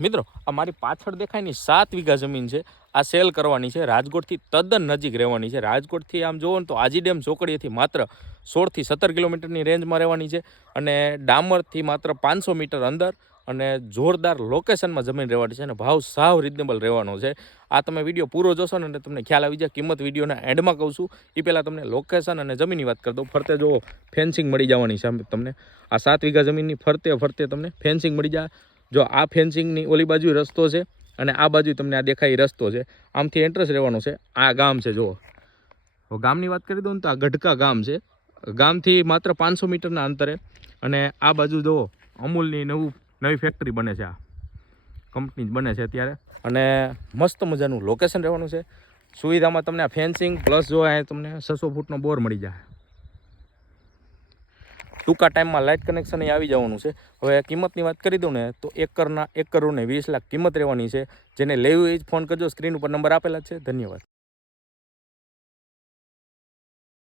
મિત્રો આ મારી પાછળ દેખાય ની 7 વીઘા જમીન છે આ સેલ કરવાની છે રાજકોટથી તદ્દન નજીક રહેવાની છે રાજકોટથી આમ જોવો ને તો આજી ડેમ ચોકડીએથી માત્ર 16 થી 17 કિલોમીટરની રેન્જમાં રહેવાની છે અને ડામરથી માત્ર 500 મીટર અંદર અને જોરદાર લોકેશનમાં જમીન રહેવાની છે અને ભાવ સાવ રિઝનેબલ રહેવાનો છે આ તમે વિડીયો પૂરો જોશો ને તમને ખ્યાલ આવી જાય કિંમત વિડીયોના એન્ડમાં કહું છું એ પહેલાં તમને લોકેશન અને જમીનની વાત કરી દઉં ફરતે જો ફેન્સિંગ મળી જવાની છે તમને આ 7 વીઘા જમીનની ફરતે તમને ફેન્સિંગ મળી જાય જો આ ફેન્સિંગની ઓલી બાજુ રસ્તો છે અને આ બાજુ તમને આ દેખાય રસ્તો છે આમથી એન્ટ્રન્સ રહેવાનું છે આ ગામ છે જુઓ ગામની વાત કરી દઉં ને તો આ ગઢકા ગામ છે ગામથી માત્ર 500 મીટરના અંતરે અને આ બાજુ જુઓ અમૂલની નવી ફેક્ટરી બને છે આ કંપની જ બને છે અત્યારે અને મસ્ત મજાનું લોકેશન રહેવાનું છે સુવિધામાં તમને આ ફેન્સિંગ પ્લસ જો અહીંયા તમને 600 ફૂટનો બોર મળી જાય ટૂંકા ટાઈમમાં લાઇટ કનેક્શન આવી જવાનું છે હવે કિંમતની વાત કરી દઉં ને તો 1 કરોડ ને 20 લાખ કિંમત રહેવાની છે જેને લેવું એ જ ફોન કરજો સ્ક્રીન ઉપર નંબર આપેલા છે ધન્યવાદ